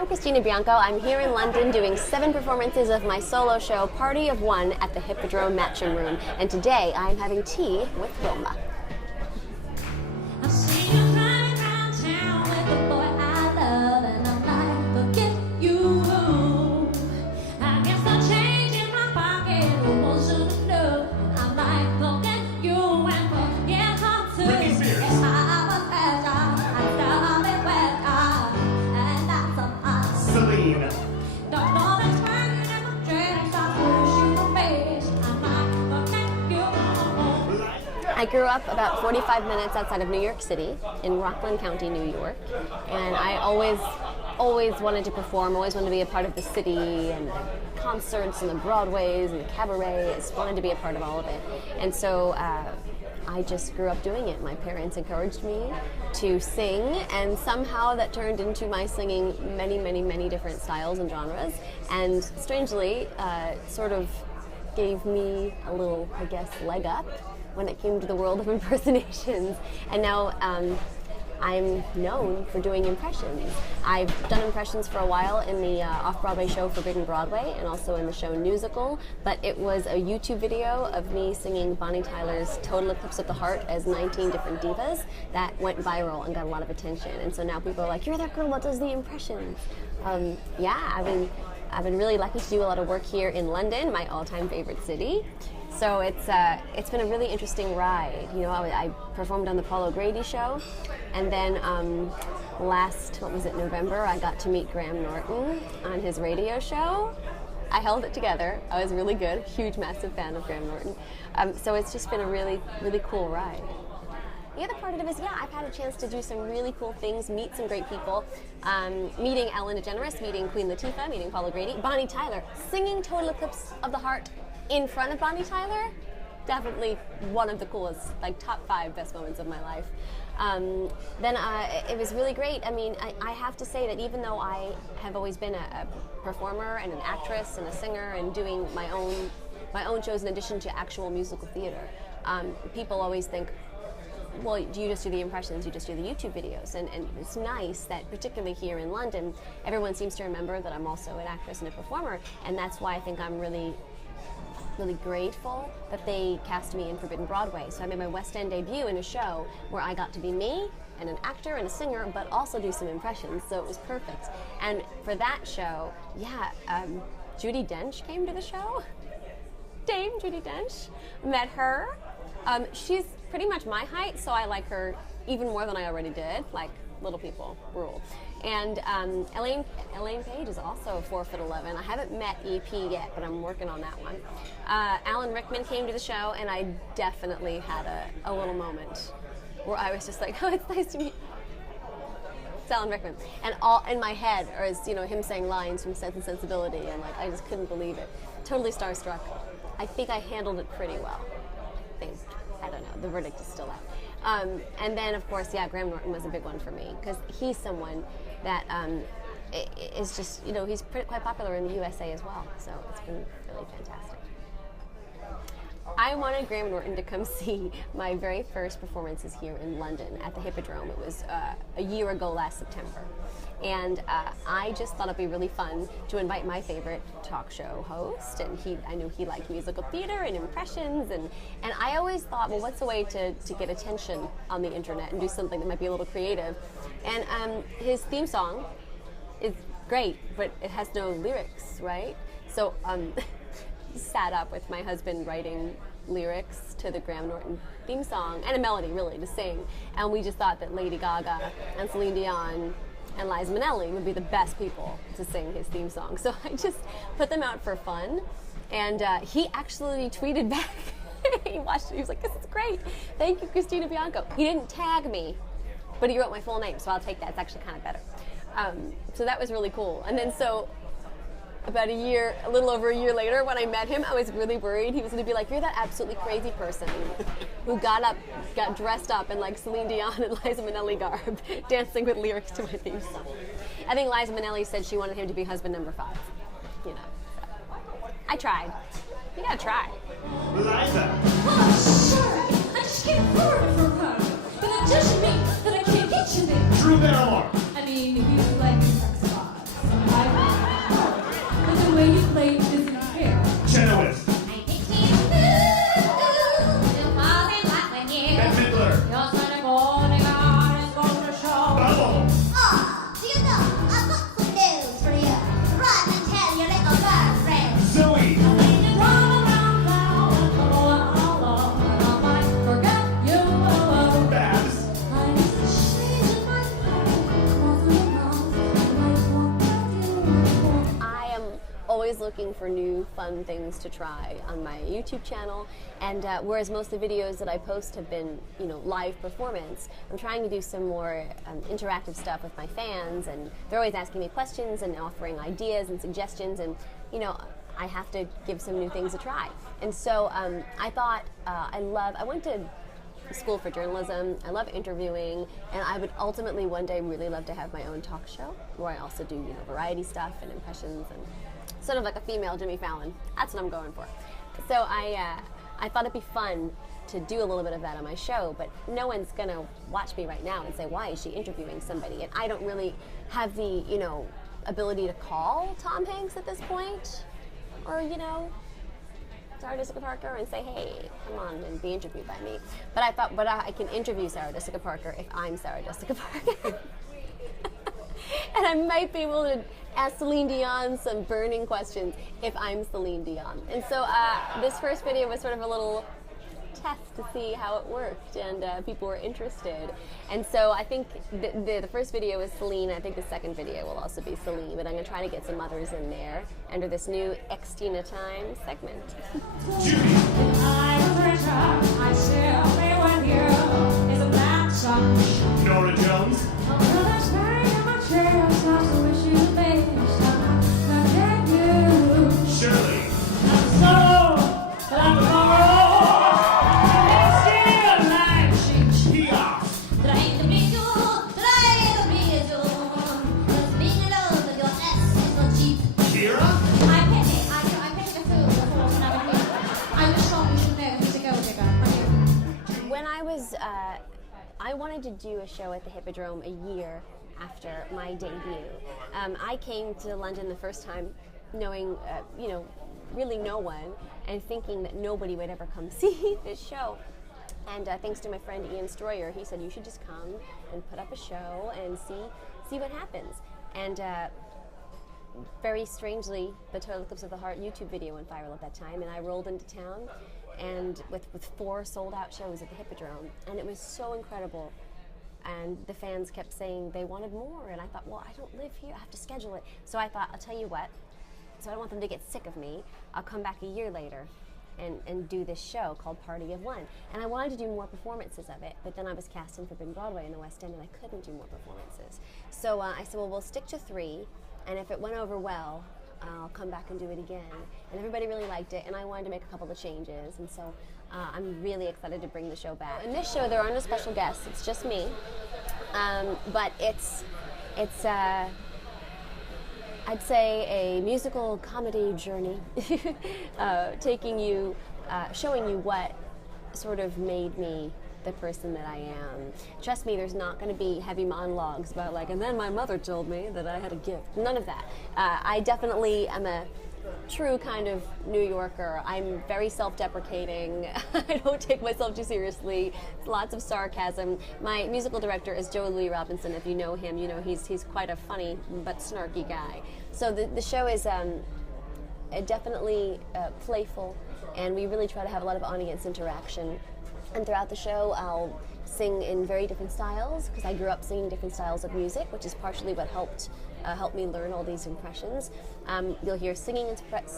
I'm Christina Bianco. I'm here in London doing 7 performances of my solo show, Party of One, at the Hippodrome Matchroom Room. And today I'm having tea with Wilma. I grew up about 45 minutes outside of New York City in Rockland County, New York, and I always wanted to perform, always wanted to be a part of the city and the concerts and the Broadways and the cabarets, wanted to be a part of all of it. And so I just grew up doing it. My parents encouraged me to sing, and somehow that turned into my singing many different styles and genres, and strangely sort of gave me a little, I guess, leg up when it came to the world of impersonations. And now I'm known for doing impressions. I've done impressions for a while in the off-Broadway show Forbidden Broadway and also in the show Newsical, but it was a YouTube video of me singing Bonnie Tyler's Total Eclipse of the Heart as 19 different divas that went viral and got a lot of attention. And so now people are like, you're that girl that does the impressions. Yeah, I've been really lucky to do a lot of work here in London, my all-time favorite city. So it's been a really interesting ride. You know, I performed on the Paul O'Grady show, and then November, I got to meet Graham Norton on his radio show. I held it together. I was really good, huge, massive fan of Graham Norton. So it's just been a really cool ride. The other part of it is, yeah, I've had a chance to do some really cool things, meet some great people, meeting Ellen DeGeneres, meeting Queen Latifah, meeting Paul O'Grady, Bonnie Tyler, singing Total Eclipse of the Heart in front of Bonnie Tyler, definitely one of the coolest, like top 5 best moments of my life. Then it was really great. I mean, I have to say that even though I have always been a performer and an actress and a singer and doing my own shows in addition to actual musical theater, people always think, well, do you just do the impressions, you just do the YouTube videos? And it's nice that, particularly here in London, everyone seems to remember that I'm also an actress and a performer, and that's why I think I'm really grateful that they cast me in Forbidden Broadway. So I made my West End debut in a show where I got to be me and an actor and a singer, but also do some impressions, so it was perfect. And for that show, yeah, Judi Dench came to the show. Dame Judi Dench. Met her. She's pretty much my height, so I like her even more than I already did. Like, little people rule. And Elaine Page is also 4'11". I haven't met EP yet, but I'm working on that one. Alan Rickman came to the show, and I definitely had a little moment where I was just like, oh, it's nice to meet you. It's Alan Rickman. And all in my head is, you know, him saying lines from Sense and Sensibility, and like, I just couldn't believe it. Totally starstruck. I think I handled it pretty well. I don't know, the verdict is still out. And then, of course, yeah, Graham Norton was a big one for me, because he's someone that is just, you know, he's quite popular in the USA as well, so it's been really fantastic. I wanted Graham Norton to come see my very first performances here in London at the Hippodrome. It was a year ago last September. And I just thought it'd be really fun to invite my favorite talk show host, and I knew he liked musical theater and impressions, and I always thought, well, what's a way to get attention on the internet and do something that might be a little creative? And his theme song is great, but it has no lyrics, right? So sat up with my husband writing lyrics to the Graham Norton theme song, and a melody, really, to sing. And we just thought that Lady Gaga and Celine Dion and Liza Minnelli would be the best people to sing his theme song. So I just put them out for fun, and he actually tweeted back. He watched it, he was like, this is great. Thank you, Christina Bianco. He didn't tag me, but he wrote my full name, so I'll take that. It's actually kind of better. So that was really cool. And then so about a little over a year later, when I met him, I was really worried he was going to be like, you're that absolutely crazy person who got dressed up in like Celine Dion and Liza Minnelli garb, dancing with lyrics to my theme song. I think Liza Minnelli said she wanted him to be husband number 5. You know, so. I tried. You gotta try. Liza! Oh, sure. I just can't afford it from her. But that doesn't mean that I can't get you there. Drew Barrymore! I mean, you like sex spots. looking for new fun things to try on my YouTube channel, and whereas most of the videos that I post have been, live performance, I'm trying to do some more interactive stuff with my fans, and they're always asking me questions and offering ideas and suggestions, and I have to give some new things a try. And so I thought I went to school for journalism, I love interviewing, and I would ultimately one day really love to have my own talk show where I also do variety stuff and impressions, and sort of like a female Jimmy Fallon. That's what I'm going for. So I thought it'd be fun to do a little bit of that on my show, but no one's gonna watch me right now and say, why is she interviewing somebody? And I don't really have the ability to call Tom Hanks at this point, or Sarah Jessica Parker, and say, hey, come on and be interviewed by me. But I thought, I can interview Sarah Jessica Parker if I'm Sarah Jessica Parker. And I might be able to ask Celine Dion some burning questions if I'm Celine Dion. And so this first video was sort of a little test to see how it worked, and people were interested. And so I think the first video was Celine. I think the second video will also be Celine, but I'm going to try to get some others in there under this new Xtina Time segment. Nora Jones. Shirley. I wanted to do a show at the Hippodrome a year after my debut. I came to London the first time knowing, really no one, and thinking that nobody would ever come see this show. And thanks to my friend Ian Stroyer, he said, you should just come and put up a show and see what happens. And very strangely, the Total Eclipse of the Heart YouTube video went viral at that time, and I rolled into town and with 4 sold-out shows at the Hippodrome, and it was so incredible. And the fans kept saying they wanted more, and I thought, well, I don't live here, I have to schedule it. So I thought, I'll tell you what, so I don't want them to get sick of me, I'll come back a year later and do this show called Party of One. And I wanted to do more performances of it, but then I was cast in Forbidden Broadway in the West End, and I couldn't do more performances. So I said, well, we'll stick to 3, and if it went over well, I'll come back and do it again. And everybody really liked it, and I wanted to make a couple of changes, and so I'm really excited to bring the show back. In this show, there are no special guests, it's just me, but it's I'd say a musical comedy journey, taking you, showing you what sort of made me the person that I am. Trust me, there's not going to be heavy monologues about and then my mother told me that I had a gift. None of that. I definitely am a true kind of New Yorker. I'm very self-deprecating. I don't take myself too seriously. Lots of sarcasm. My musical director is Joe Louis Robinson. If you know him, you know he's quite a funny but snarky guy. So the show is definitely playful, and we really try to have a lot of audience interaction. And throughout the show, I'll sing in very different styles, because I grew up singing different styles of music, which is partially what helped me learn all these impressions. You'll hear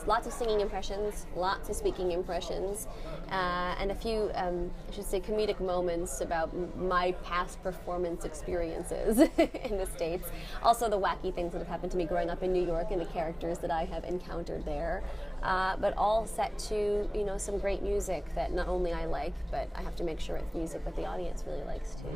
lots of singing impressions, lots of speaking impressions, and a few, I should say, comedic moments about my past performance experiences in the States. Also the wacky things that have happened to me growing up in New York and the characters that I have encountered there. But all set to, some great music that not only I like, but I have to make sure it's music that the audience really likes too.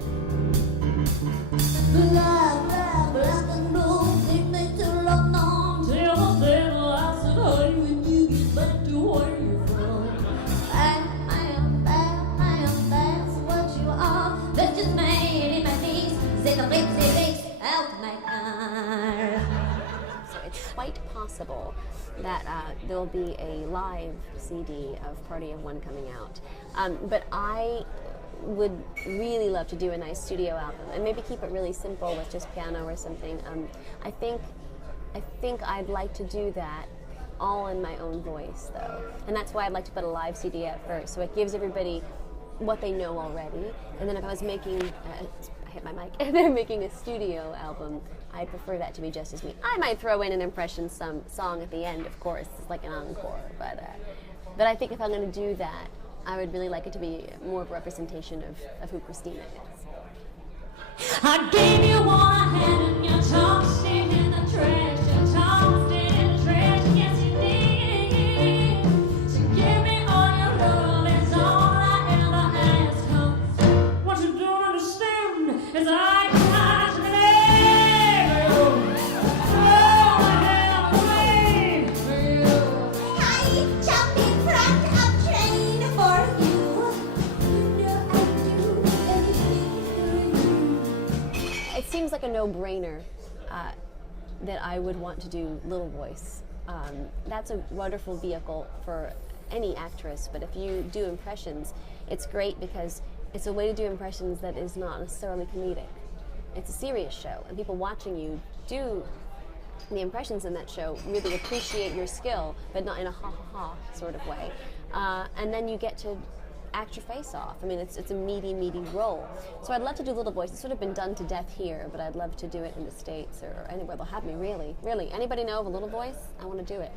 So it's quite possible that there'll be a live CD of Party of One coming out. But I would really love to do a nice studio album and maybe keep it really simple with just piano or something. I think I'd like to do that all in my own voice, though. And that's why I'd like to put a live CD out first, so it gives everybody what they know already. And then if I was making, I hit my mic, and they're making a studio album, I prefer that to be just as me. I might throw in an impression song at the end, of course, it's like an encore. But I think if I'm going to do that, I would really like it to be more of a representation of who Christina is. I gave you all I had and you tossed it in the trash. You tossed it in the trash, yes you did. So give me all your love, that's all I ever ask. 'Cause what you don't understand is I can't believe you. Oh, I have a way for you. I jump in front of train for you. You know I do anything for you. It seems like a no-brainer that I would want to do Little Voice. That's a wonderful vehicle for any actress, but if you do impressions, it's great because it's a way to do impressions that is not necessarily comedic. It's a serious show, and people watching you do the impressions in that show really appreciate your skill, but not in a ha-ha-ha sort of way. And then you get to act your face off. I mean, it's a meaty role. So I'd love to do Little Voice. It's sort of been done to death here, but I'd love to do it in the States or anywhere they'll have me, really. Really, anybody know of a Little Voice? I want to do it.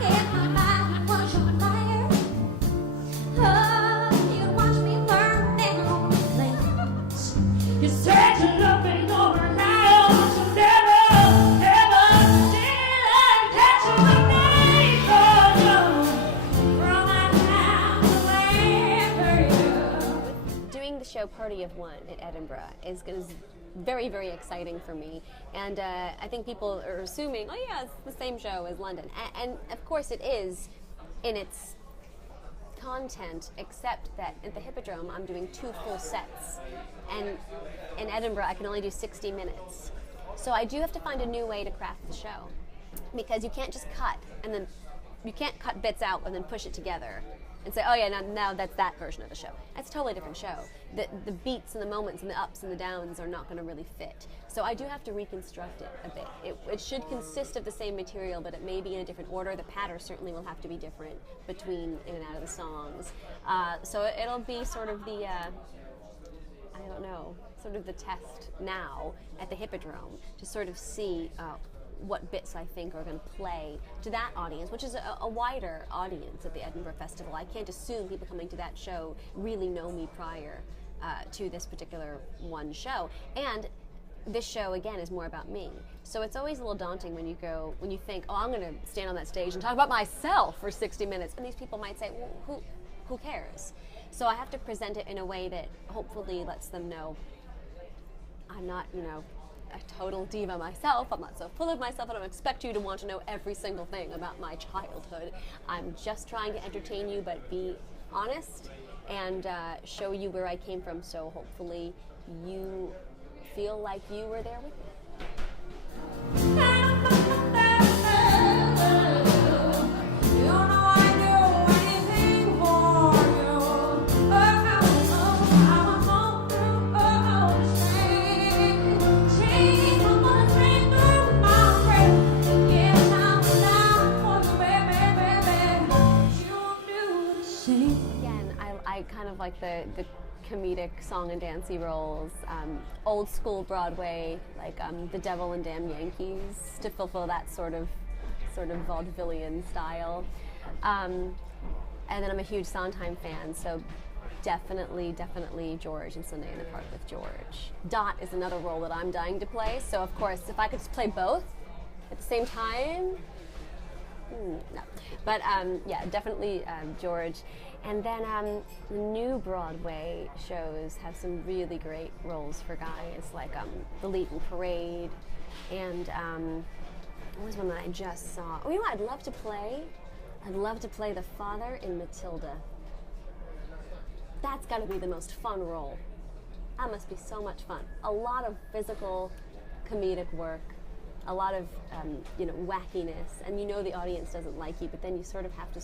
If my mind was on fire, oh, you watch me burning on the flames. You said you love me over now, but you never, ever did. I catch my name for you. From that time to wait for you. Doing the show Party of One at Edinburgh is very exciting for me, and I think people are assuming, oh yeah, it's the same show as London, and of course it is in its content, except that at the Hippodrome I'm doing 2 full sets, and in Edinburgh I can only do 60 minutes. So I do have to find a new way to craft the show, because you can't just cut and then you can't cut bits out and then push it together and say, oh yeah, now that's that version of the show. That's a totally different show. The beats and the moments and the ups and the downs are not going to really fit. So I do have to reconstruct it a bit. It should consist of the same material, but it may be in a different order. The patter certainly will have to be different between in and out of the songs. So it'll be sort of the, I don't know, sort of the test now at the Hippodrome to sort of see what bits I think are going to play to that audience, which is a wider audience at the Edinburgh Festival. I can't assume people coming to that show really know me prior to this particular one show. And this show, again, is more about me. So it's always a little daunting when you think, oh, I'm going to stand on that stage and talk about myself for 60 minutes. And these people might say, well, who cares? So I have to present it in a way that hopefully lets them know I'm not, a total diva myself. I'm not so full of myself. I don't expect you to want to know every single thing about my childhood. I'm just trying to entertain you, but be honest and show you where I came from, so hopefully you feel like you were there with me. I kind of like the comedic song and dancey roles, old school Broadway, like The Devil and Damn Yankees, to fulfill that sort of vaudevillian style. And then I'm a huge Sondheim fan, so definitely George and Sunday in the Park with George. Dot is another role that I'm dying to play, so of course if I could just play both at the same time, no. But yeah, definitely George. And then the new Broadway shows have some really great roles for guys, like The Leighton Parade, and what was one that I just saw? Oh, you know what I'd love to play? I'd love to play the father in Matilda. That's got to be the most fun role. That must be so much fun. A lot of physical, comedic work, a lot of wackiness, and the audience doesn't like you, but then you sort of have to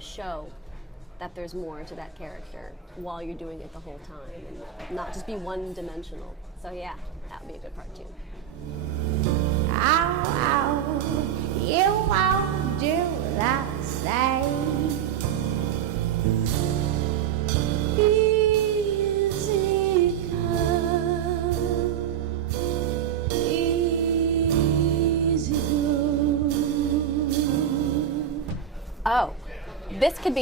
show that there's more to that character while you're doing it the whole time and not just be one-dimensional. So yeah, that would be a good part too. You won't do that, say. Easy come, easy go. Oh, this could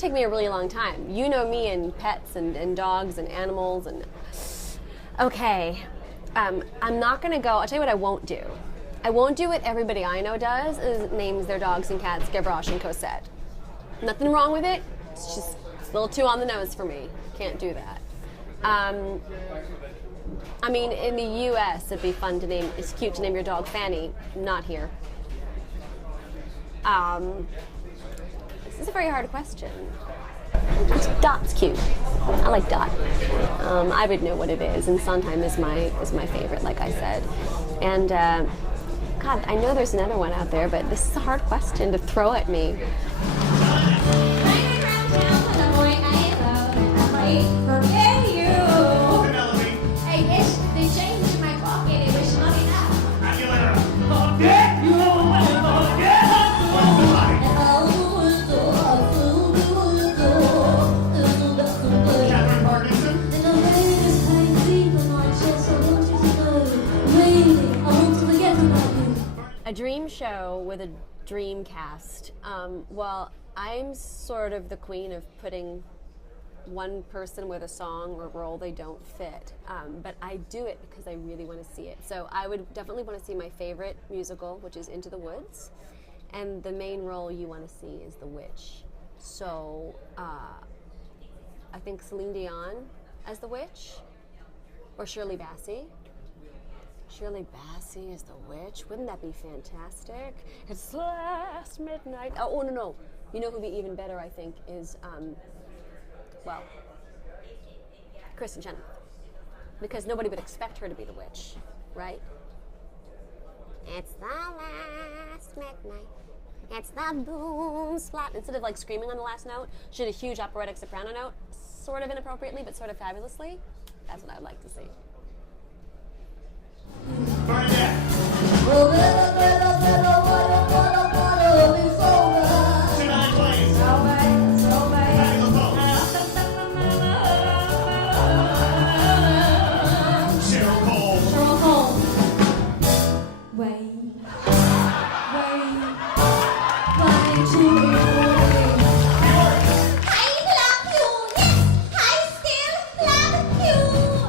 take me a really long time. You know me and pets and dogs and animals and. Okay, I'm not gonna go. I'll tell you what I won't do. I won't do what everybody I know does, is names their dogs and cats Gavroche and Cosette. Nothing wrong with it. It's just a little too on the nose for me. Can't do that. I mean, in the U.S., it'd be fun to name. It's cute to name your dog Fanny. Not here. This is a very hard question. Dot's cute. I like Dot. I would know what it is, and Sondheim is my favorite, like I said. And God, I know there's another one out there, but this is a hard question to throw at me. A dream show with a dream cast. Well, I'm sort of the queen of putting one person with a song or role they don't fit, but I do it because I really want to see it. So I would definitely want to see my favorite musical, which is Into the Woods, and the main role you want to see is the witch. So I think Celine Dion as the witch, or Shirley Bassey. Shirley Bassey is the witch. Wouldn't that be fantastic? It's last midnight. Oh, no. You know who'd be even better, I think, is, well, Kristen Chenoweth. Because nobody would expect her to be the witch, right? It's the last midnight. It's the boom splat. Instead of like screaming on the last note, she did a huge operatic soprano note, sort of inappropriately, but sort of fabulously. That's what I would like to see.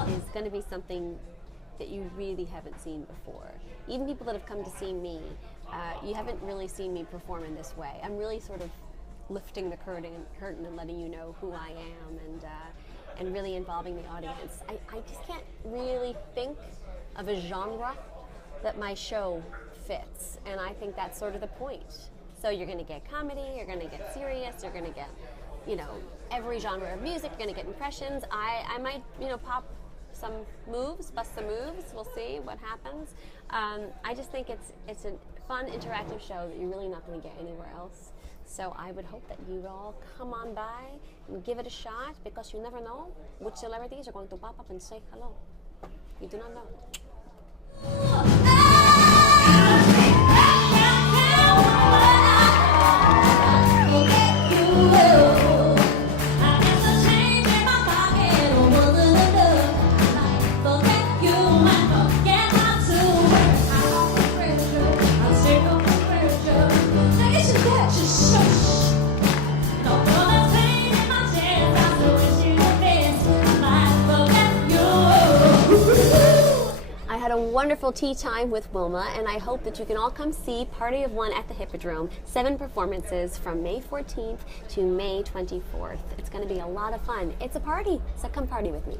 It's going to be something that you really haven't seen before. Even people that have come to see me, you haven't really seen me perform in this way. I'm really sort of lifting the curtain and letting you know who I am, and really involving the audience. I just can't really think of a genre that my show fits, and I think that's sort of the point. So you're going to get comedy, you're going to get serious, you're going to get, every genre of music, you're going to get impressions. I might, pop some moves, bust some moves. We'll see what happens. I just think it's a fun, interactive show that you're really not going to get anywhere else. So I would hope that you all come on by and give it a shot, because you never know which celebrities are going to pop up and say hello. You do not know. Wonderful tea time with Wilma, and I hope that you can all come see Party of One at the Hippodrome. 7 performances from May 14th to May 24th. It's going to be a lot of fun. It's a party, so come party with me.